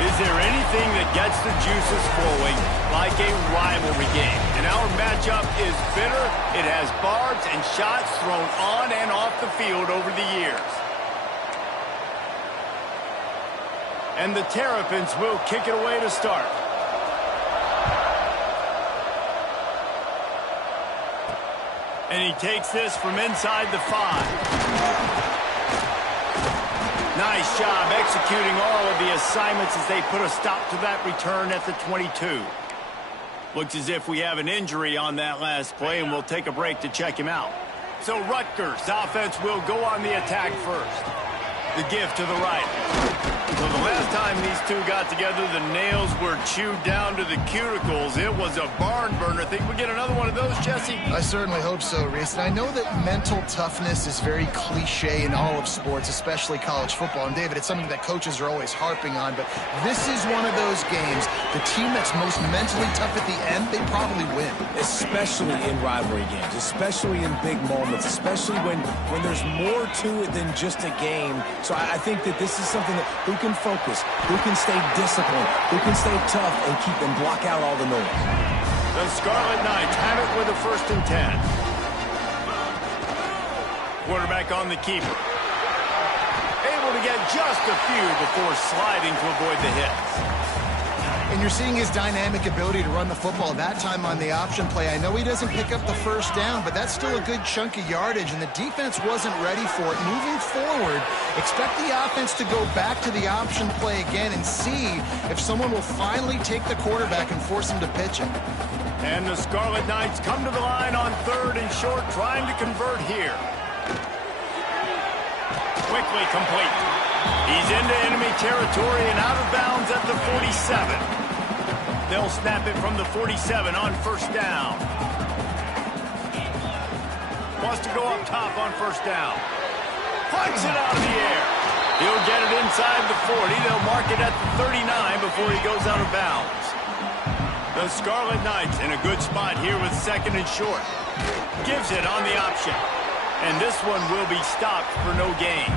Is there anything that gets the juices flowing like a rivalry game? And our matchup is bitter. It has barbs and shots thrown on and off the field over the years. And the Terrapins will kick it away to start. And he takes this from inside the 5. Nice job executing all of the assignments as they put a stop to that return at the 22. Looks as if we have an injury on that last play, and we'll take a break to check him out. So Rutgers offense will go on the attack first. The give to the right. So the last time these two got together, the nails were chewed down to the cuticles. It was a barn burner. Think we get another one of those, Jesse? I certainly hope so, Reese. And I know that mental toughness is very cliche in all of sports, especially college football. And, David, it's something that coaches are always harping on. But this is one of those games. The team that's most mentally tough at the end, they probably win. Especially in rivalry games, especially in big moments, especially when there's more to it than just a game. So I think that this is something that who can focus, who can stay disciplined, who can stay tough and keep and block out all the noise. The Scarlet Knights have it with a 1st and 10. Quarterback on the keeper. Able to get just a few before sliding to avoid the hits. And you're seeing his dynamic ability to run the football. That time on the option play, I know he doesn't pick up the 1st down, but that's still a good chunk of yardage, and the defense wasn't ready for it. Moving forward, expect the offense to go back to the option play again and see if someone will finally take the quarterback and force him to pitch it. And the Scarlet Knights come to the line on 3rd and short, trying to convert here. Quickly complete. He's into enemy territory and out of bounds at the 47. They'll snap it from the 47 on 1st down. Wants to go up top on 1st down. Punts it out of the air. He'll get it inside the 40. They'll mark it at the 39 before he goes out of bounds. The Scarlet Knights in a good spot here with 2nd and short. Gives it on the option. And this one will be stopped for no gain.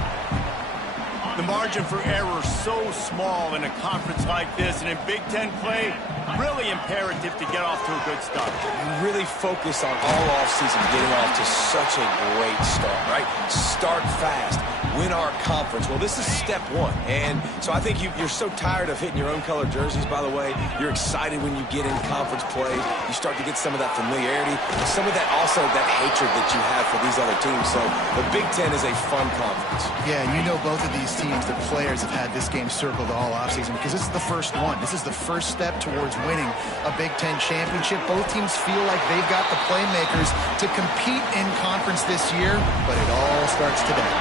The margin for error so small in a conference like this, and in Big Ten play, really imperative to get off to a good start. You really focus on all offseason getting off to such a great start, right? Start fast. Win our conference. Well, this is step 1. And so I think you're so tired of hitting your own color jerseys, by the way. You're excited when you get in conference play. You start to get some of that familiarity, some of that also that hatred that you have for these other teams. So the Big Ten is a fun conference. Yeah, and you know both of these teams, their players have had this game circled all offseason because this is the first one. This is the first step towards winning a Big Ten championship. Both teams feel like they've got the playmakers to compete in conference this year, but it all starts today.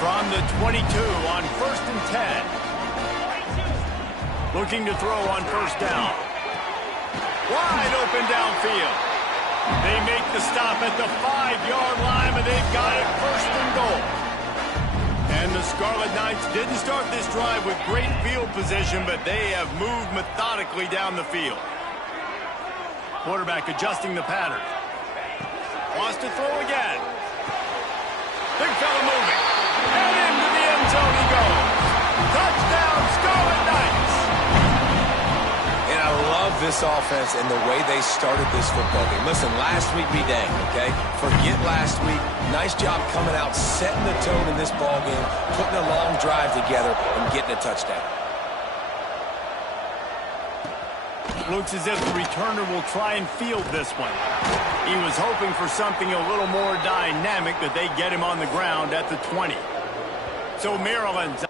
From the 22 on 1st and 10. Looking to throw on 1st down. Wide open downfield. They make the stop at the 5-yard line, but they've got it 1st and goal. And the Scarlet Knights didn't start this drive with great field position, but they have moved methodically down the field. Quarterback adjusting the pattern. Wants to throw again. Big fella moving. And into the end zone he goes. Touchdown, Scarlet Knights. And I love this offense and the way they started this football game. Listen, last week be dang, okay? Forget last week. Nice job coming out, setting the tone in this ball game, putting a long drive together, and getting a touchdown. Looks as if the returner will try and field this one. He was hoping for something a little more dynamic, that they get him on the ground at the 20. So Maryland's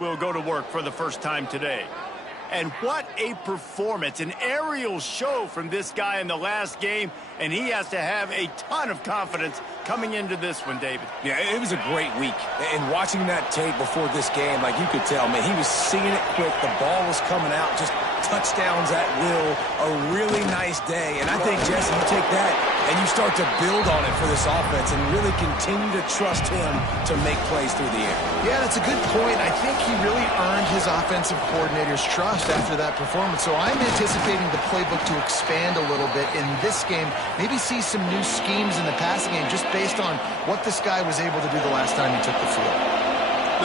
will go to work for the first time today. And what a performance, an aerial show from this guy in the last game, and he has to have a ton of confidence coming into this one, David. Yeah, it was a great week. And watching that tape before this game, like you could tell, man, he was seeing it quick. The ball was coming out, just touchdowns at will. A really nice day. And I think, Jesse, you take that and you start to build on it for this offense and really continue to trust him to make plays through the air. Yeah, that's a good point. I think he really earned his offensive coordinator's trust after that performance. So I'm anticipating the playbook to expand a little bit in this game. Maybe see some new schemes in the passing game just based on what this guy was able to do the last time he took the field.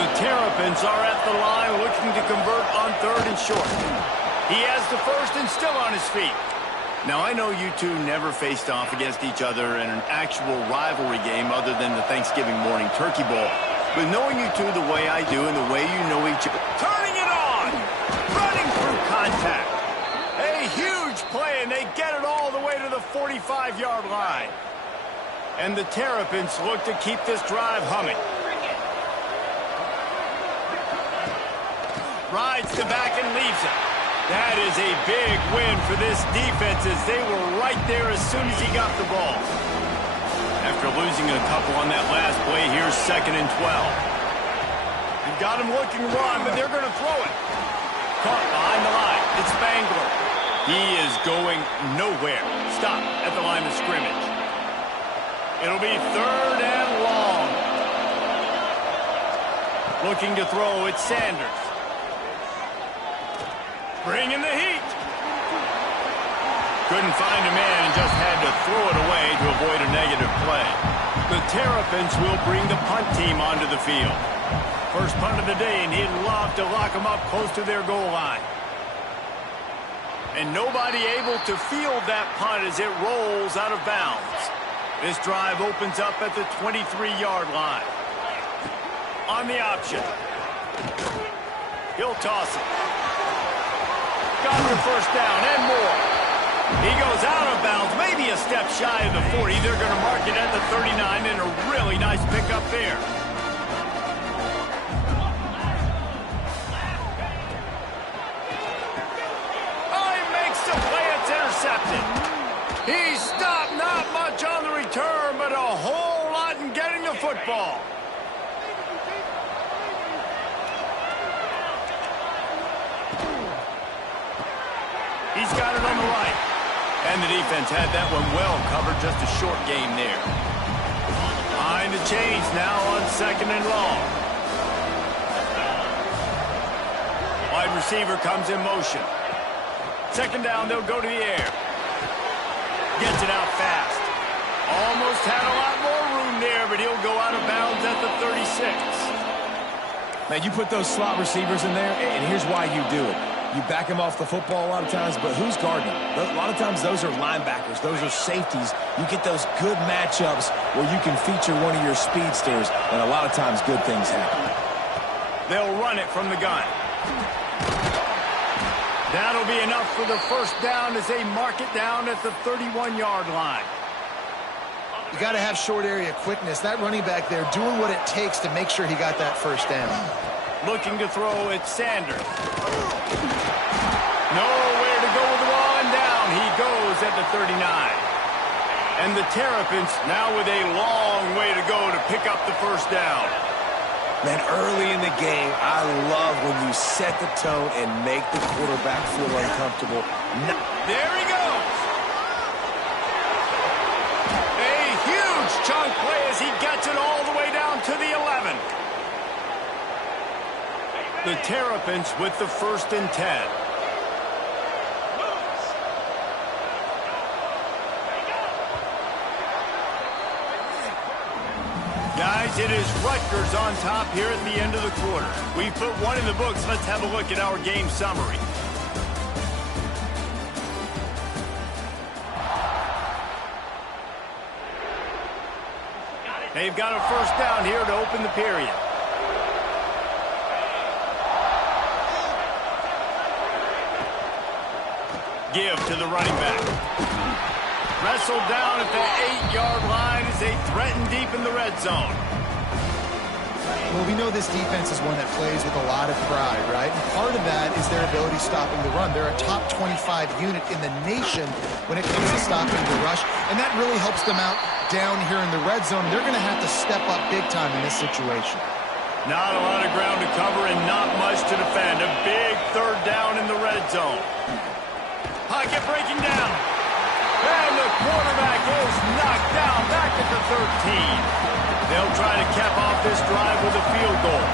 The Terrapins are at the line looking to convert on 3rd and short. He has the first and still on his feet. Now, I know you two never faced off against each other in an actual rivalry game other than the Thanksgiving morning Turkey Bowl. But knowing you two the way I do and the way you know each other, turning it on, running through contact. A huge play, and they get it all the way to the 45-yard line. And the Terrapins look to keep this drive humming. Rides the back and leaves it. That is a big win for this defense as they were right there as soon as he got the ball. After losing a couple on that last play, here's 2nd and 12. You've got him looking wrong, but they're going to throw it. Caught behind the line. It's Spangler. He is going nowhere. Stop at the line of scrimmage. It'll be 3rd and long. Looking to throw, it's Sanders. Bringing the heat. Couldn't find a man and just had to throw it away to avoid a negative play. The Terrapins will bring the punt team onto the field. First punt of the day, and he'd love to lock them up close to their goal line. And nobody able to field that punt as it rolls out of bounds. This drive opens up at the 23-yard line. On the option. He'll toss it. Got the first down and more. He goes out of bounds, maybe a step shy of the 40. They're going to mark it at the 39, and a really nice pickup there. Oh, he makes the play. It's intercepted. He stopped, not much on the return, but a whole lot in getting the football. He's got it on the right. And the defense had that one well covered. Just a short game there. Behind the chains now on 2nd and long. Wide receiver comes in motion. 2nd down, they'll go to the air. Gets it out fast. Almost had a lot more room there, but he'll go out of bounds at the 36. Man, you put those slot receivers in there, and here's why you do it. You back him off the football a lot of times, but who's guarding him? A lot of times those are linebackers. Those are safeties. You get those good matchups where you can feature one of your speedsters, and a lot of times good things happen. They'll run it from the gun. That'll be enough for the first down as they mark it down at the 31-yard line. You got to have short area quickness. That running back there doing what it takes to make sure he got that first down. Looking to throw, it's Sanders. Nowhere to go with the ball, and down he goes at the 39. And the Terrapins now with a long way to go to pick up the first down. Man, early in the game, I love when you set the tone and make the quarterback feel uncomfortable. There he goes. A huge chunk play as he gets it all the way down to the 11. The Terrapins with the 1st and 10. Guys, it is Rutgers on top here at the end of the quarter. We put one in the books. Let's have a look at our game summary. They've got a first down here to open the period. Give to the running back. Wrestled down at the 8-yard line as they threaten deep in the red zone. Well, we know this defense is one that plays with a lot of pride, right? And part of that is their ability stopping the run. They're a top 25 unit in the nation when it comes to stopping the rush, and that really helps them out down here in the red zone. They're going to have to step up big time in this situation. Not a lot of ground to cover and not much to defend. A big third down in the red zone. Pocket breaking down. And the quarterback is knocked down back at the 13. They'll try to cap off this drive with a field goal.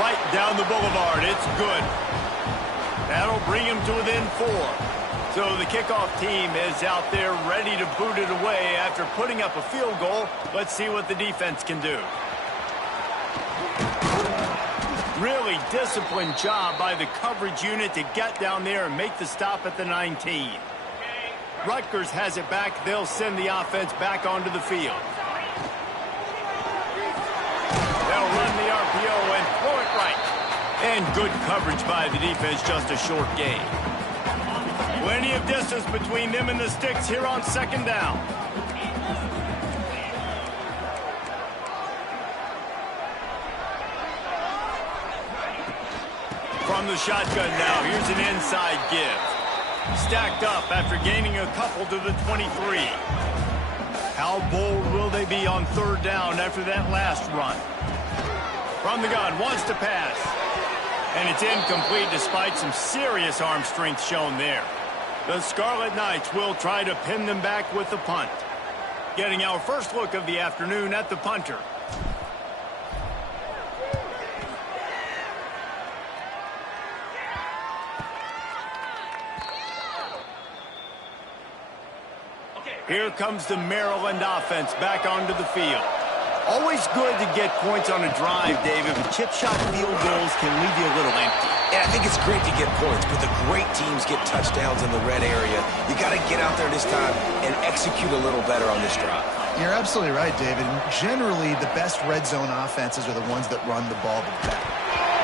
Right down the boulevard. It's good. That'll bring him to within 4. So the kickoff team is out there ready to boot it away after putting up a field goal. Let's see what the defense can do. Really disciplined job by the coverage unit to get down there and make the stop at the 19. Rutgers has it back. They'll send the offense back onto the field. They'll run the RPO and throw it right. And good coverage by the defense, just a short gain. Plenty of distance between them and the sticks here on second down. From the shotgun now, here's an inside give. Stacked up after gaining a couple to the 23. How bold will they be on third down after that last run? From the gun, wants to pass. And it's incomplete despite some serious arm strength shown there. The Scarlet Knights will try to pin them back with the punt. Getting our first look of the afternoon at the punter. Here comes the Maryland offense back onto the field. Always good to get points on a drive, David, but chip shot field goals can leave you a little empty. Yeah, I think it's great to get points, but the great teams get touchdowns in the red area. You got to get out there this time and execute a little better on this drive. You're absolutely right, David. Generally, the best red zone offenses are the ones that run the ball the best.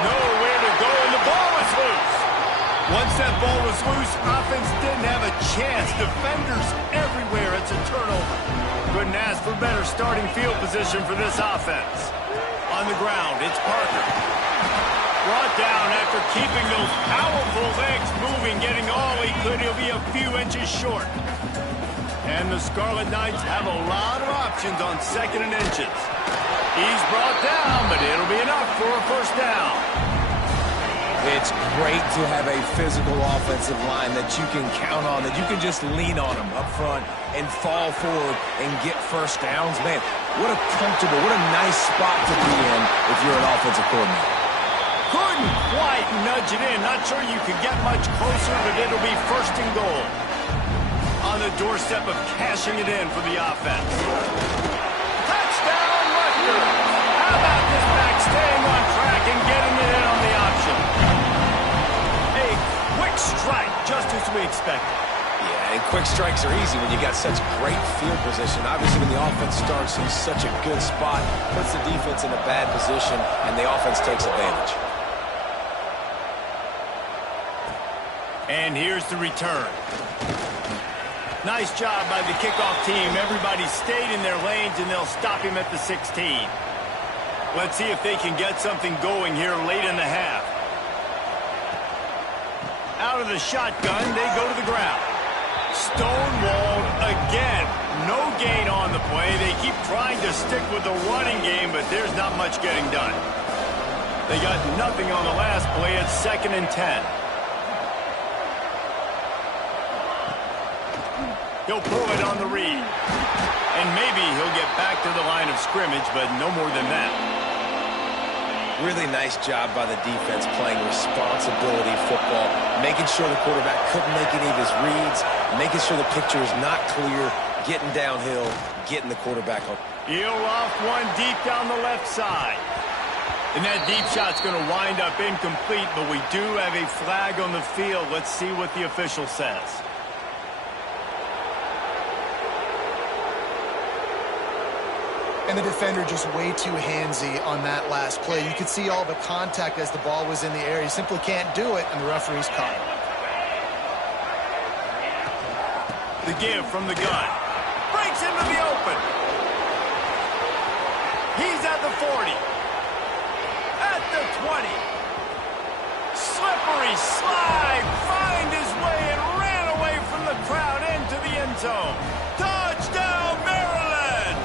Nowhere to go, and the ball is loose. Once that ball was loose, offense didn't have a chance. Defenders everywhere. It's a turnover. Couldn't ask for better starting field position for this offense. On the ground, it's Parker. Brought down after keeping those powerful legs moving, getting all he could. He'll be a few inches short. And the Scarlet Knights have a lot of options on second and inches. He's brought down, but it'll be enough for a first down. It's great to have a physical offensive line that you can count on, that you can just lean on them up front and fall forward and get first downs. Man, what a comfortable, what a nice spot to be in if you're an offensive coordinator. Couldn't quite nudge it in. Not sure you could get much closer, but it'll be first and goal. On the doorstep of cashing it in for the offense. Touchdown, Rutgers! How about this back staying on track and getting it in on the option? A quick strike, just as we expected. Yeah, and quick strikes are easy when you got such great field position. Obviously, when the offense starts in such a good spot, puts the defense in a bad position, and the offense takes advantage. And here's the return. Nice job by the kickoff team. Everybody stayed in their lanes, and they'll stop him at the 16. Let's see if they can get something going here late in the half. Out of the shotgun, they go to the ground. Stonewalled again. No gain on the play. They keep trying to stick with the running game, but there's not much getting done. They got nothing on the last play. It's 2nd and 10. He'll pull it on the read. And maybe he'll get back to the line of scrimmage, but no more than that. Really nice job by the defense playing responsibility football, making sure the quarterback couldn't make any of his reads, making sure the picture is not clear, getting downhill, getting the quarterback on. He'll off one deep down the left side. And that deep shot's going to wind up incomplete, but we do have a flag on the field. Let's see what the official says. And the defender just way too handsy on that last play. You could see all the contact as the ball was in the air. He simply can't do it, and the referee's caught him. The give from the gun. Breaks into the open. 40. At the 20. Slippery slide. Find his way and ran away from the crowd into the end zone. Touchdown, Maryland!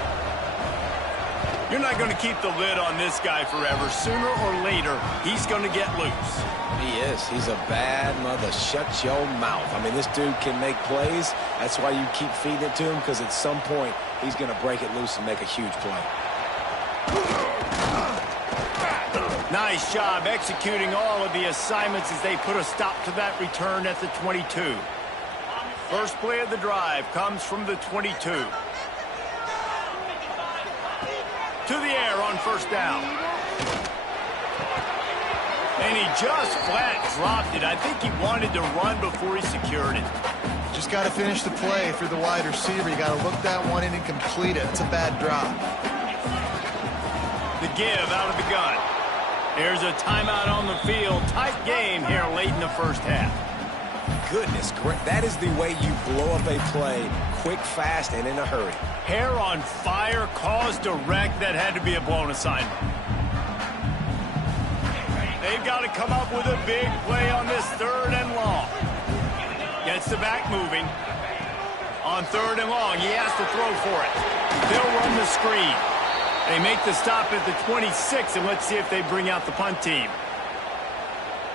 You're not going to keep the lid on this guy forever. Sooner or later, he's going to get loose. He is. He's a bad mother. Shut your mouth. I mean, this dude can make plays. That's why you keep feeding it to him, because at some point, he's going to break it loose and make a huge play. Nice job executing all of the assignments as they put a stop to that return at the 22. First play of the drive comes from the 22. To the air on first down. And he just flat dropped it. I think he wanted to run before he secured it. Just got to finish the play. If you're the wide receiver, you got to look that one in and complete it. It's a bad drop. The give out of the gun. Here's a timeout on the field. Tight game here late in the first half. Goodness, that is the way you blow up a play, quick, fast, and in a hurry. Hair on fire, cause direct. That had to be a blown assignment. They've got to come up with a big play on this 3rd and long. Gets the back moving. On 3rd and long, he has to throw for it. They'll run the screen. They make the stop at the 26, and let's see if they bring out the punt team.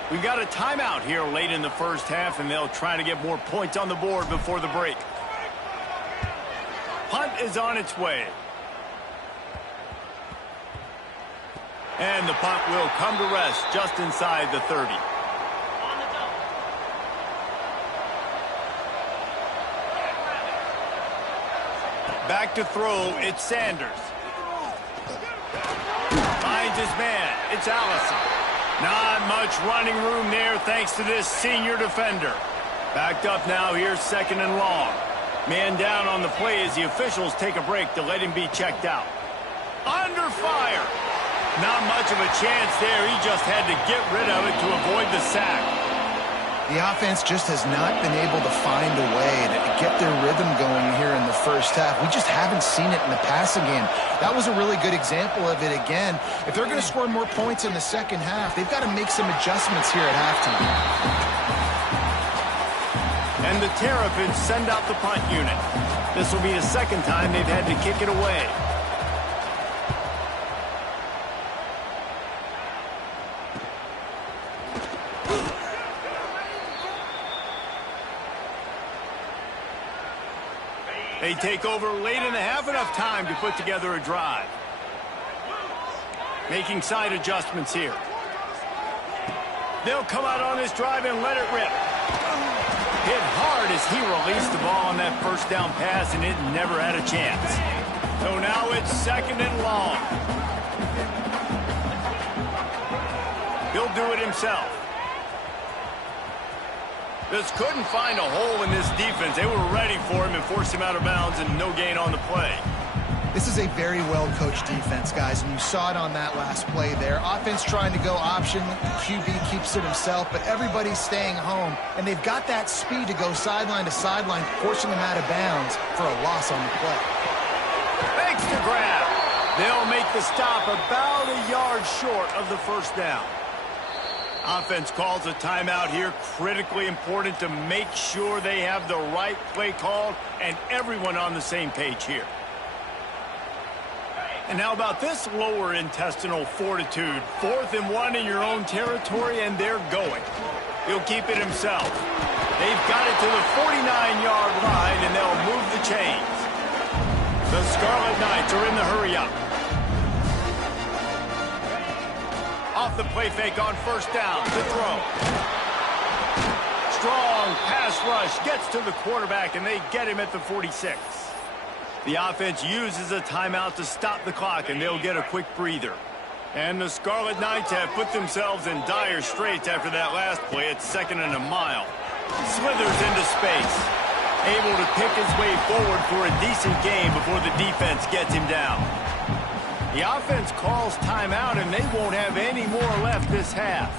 We've got a timeout here late in the first half, and they'll try to get more points on the board before the break. Punt is on its way. And the punt will come to rest just inside the 30. Back to throw, it's Sanders. Finds his man, it's Allison. Not much running room there thanks to this senior defender. Backed up now, here's 2nd and long. Man down on the play as the officials take a break to let him be checked out. Under fire. Not much of a chance there. He just had to get rid of it to avoid the sack. The offense just has not been able to find a way to get their rhythm going here in the first half. We just haven't seen it in the passing game. That was a really good example of it again. If they're going to score more points in the second half, they've got to make some adjustments here at halftime. And the Terrapins send out the punt unit. This will be the 2nd time they've had to kick it away. They take over late in the half, enough time to put together a drive. Making side adjustments here. They'll come out on this drive and let it rip. Hit hard as he released the ball on that first down pass, and it never had a chance. So now it's 2nd and long. He'll do it himself. Just couldn't find a hole in this defense. They were ready for him and forced him out of bounds, and no gain on the play. This is a very well-coached defense, guys, and you saw it on that last play there. Offense trying to go option. QB keeps it himself, but everybody's staying home, and they've got that speed to go sideline to sideline, forcing them out of bounds for a loss on the play. Thanks to grab. They'll make the stop about a yard short of the first down. Offense calls a timeout here. Critically important to make sure they have the right play called and everyone on the same page here. And how about this lower intestinal fortitude? 4th and 1 in your own territory, and they're going. He'll keep it himself. They've got it to the 49-yard line, and they'll move the chains. The Scarlet Knights are in the hurry-up. Off the play fake on first down to throw. Strong pass rush gets to the quarterback, and they get him at the 46. The offense uses a timeout to stop the clock, and they'll get a quick breather. And the Scarlet Knights have put themselves in dire straits after that last play. It's 2nd and a mile. Slithers into space. Able to pick his way forward for a decent game before the defense gets him down. The offense calls timeout, and they won't have any more left this half.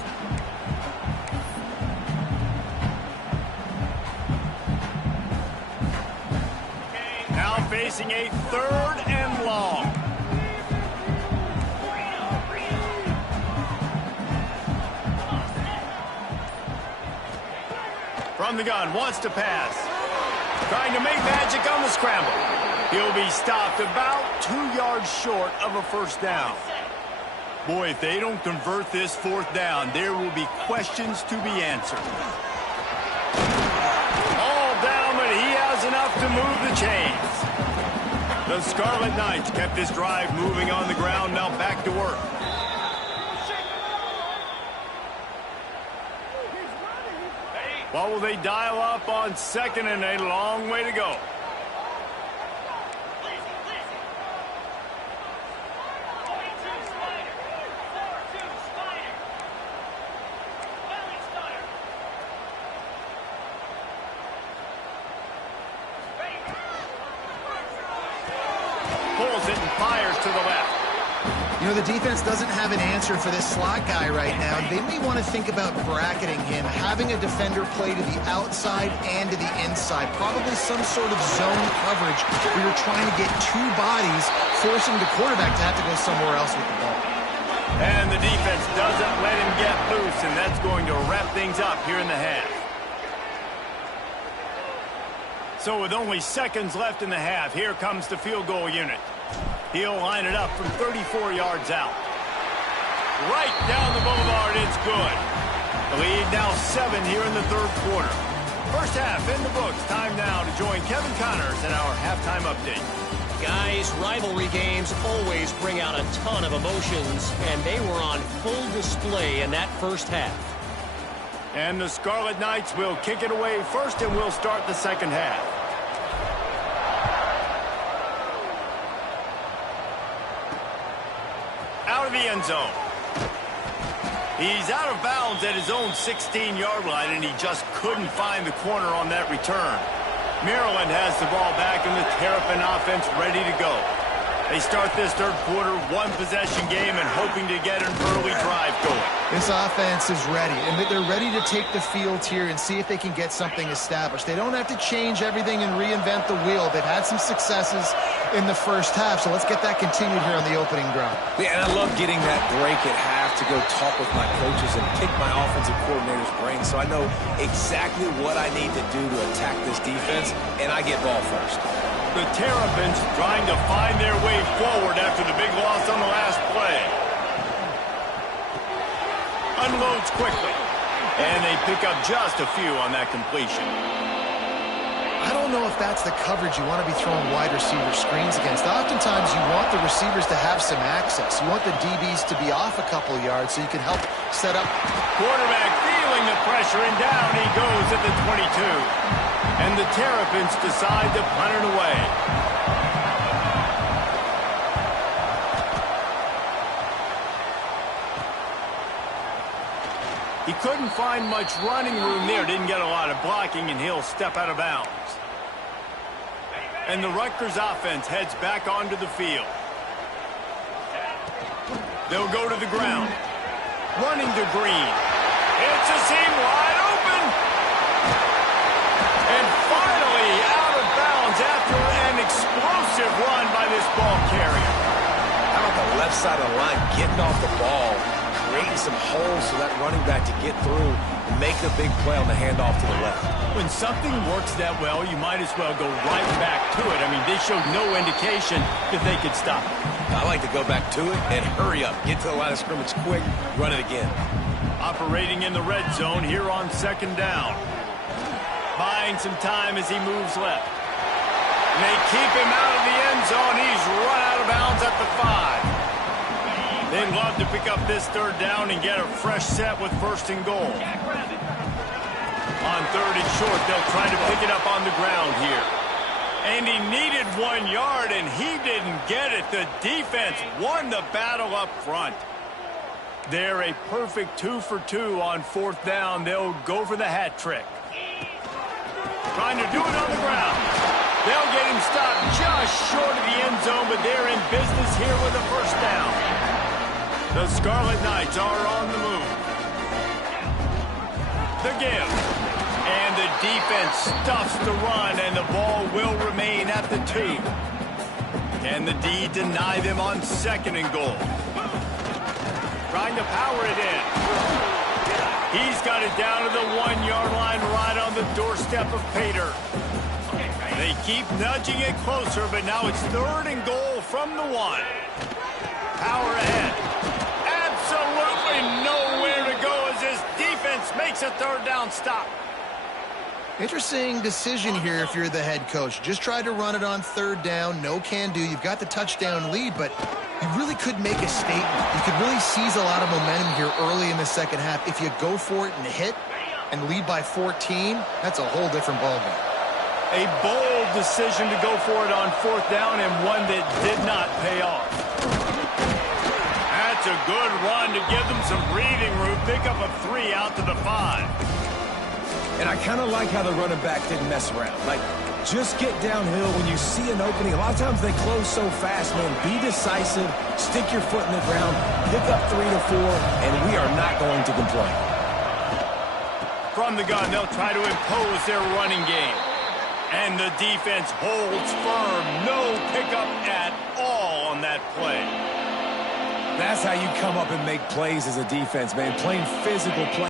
Now facing a 3rd and long. From the gun, wants to pass. Trying to make magic on the scramble. He'll be stopped about 2 yards short of a first down. Boy, if they don't convert this fourth down, there will be questions to be answered. All down, but he has enough to move the chains. The Scarlet Knights kept this drive moving on the ground, now back to work. What will they dial up on second and a long way to go? Pulls it and fires to the left. You know, the defense doesn't have an answer for this slot guy right now. They may want to think about bracketing him, having a defender play to the outside and to the inside. Probably some sort of zone coverage where you're trying to get two bodies, forcing the quarterback to have to go somewhere else with the ball. And the defense doesn't let him get loose, and that's going to wrap things up here in the half. So with only seconds left in the half, here comes the field goal unit. He'll line it up from 34 yards out. Right down the boulevard, it's good. The lead now 7 here in the third quarter. First half in the books. Time now to join Kevin Connors in our halftime update. Guys, rivalry games always bring out a ton of emotions, and they were on full display in that first half. And the Scarlet Knights will kick it away first, and we'll start the second half. Out of the end zone. He's out of bounds at his own 16-yard line, and he just couldn't find the corner on that return. Maryland has the ball back, and the Terrapin offense ready to go. They start this third quarter, one-possession game, and hoping to get an early drive going. This offense is ready, and they're ready to take the field here and see if they can get something established. They don't have to change everything and reinvent the wheel. They've had some successes in the first half, so let's get that continued here on the opening drive. Yeah, and I love getting that break at half to go talk with my coaches and pick my offensive coordinator's brain so I know exactly what I need to do to attack this defense, and I get ball first. The Terrapins trying to find their way forward after the big loss on the last play. Unloads quickly, and they pick up just a few on that completion. I don't know if that's the coverage you want to be throwing wide receiver screens against. Oftentimes, you want the receivers to have some access. You want the DBs to be off a couple yards so you can help set up. Quarterback feeling the pressure, and down he goes at the 22. And the Terrapins decide to punt it away. He couldn't find much running room there, didn't get a lot of blocking, and he'll step out of bounds. And the Rutgers offense heads back onto the field. They'll go to the ground. Running to Green. It's a seam wide open. And finally out of bounds after an explosive run by this ball carrier. How about the left side of the line getting off the ball, creating some holes so that running back to get through and make a big play on the handoff to the left. When something works that well, you might as well go right back to it. I mean, they showed no indication that they could stop it. I like to go back to it and hurry up. Get to the line of scrimmage quick, run it again. Operating in the red zone here on second down. Buying some time as he moves left. And they keep him out of the end zone. He's run out of bounds at the 5. They'd love to pick up this third down and get a fresh set with first and goal. On third and short, they'll try to pick it up on the ground here. And he needed 1 yard, and he didn't get it. The defense won the battle up front. They're a perfect 2 for 2 on fourth down. They'll go for the hat trick. Trying to do it on the ground. They'll get him stopped just short of the end zone, but they're in business here with a first down. The Scarlet Knights are on the move. The give. And the defense stuffs the run, and the ball will remain at the 2. Can the D deny them on second and goal? Trying to power it in. He's got it down to the 1-yard line right on the doorstep of Pater. They keep nudging it closer, but now it's 3rd and goal from the 1. Power ahead. Absolutely nowhere to go as his defense makes a 3rd down stop. Interesting decision here if you're the head coach. Just try to run it on 3rd down. No can do. You've got the touchdown lead, but you really could make a statement. You could really seize a lot of momentum here early in the second half. If you go for it and hit and lead by 14, that's a whole different ballgame. A bold decision to go for it on 4th down and one that did not pay off. That's a good run to give them some breathing room. Pick up a 3 out to the 5. And I kind of like how the running back didn't mess around. Like, just get downhill when you see an opening. A lot of times they close so fast, man. Be decisive, stick your foot in the ground, pick up 3 to 4, and we are not going to complain. From the gun, they'll try to impose their running game. And the defense holds firm. No pickup at all on that play. That's how you come up and make plays as a defense, man. Playing physical play.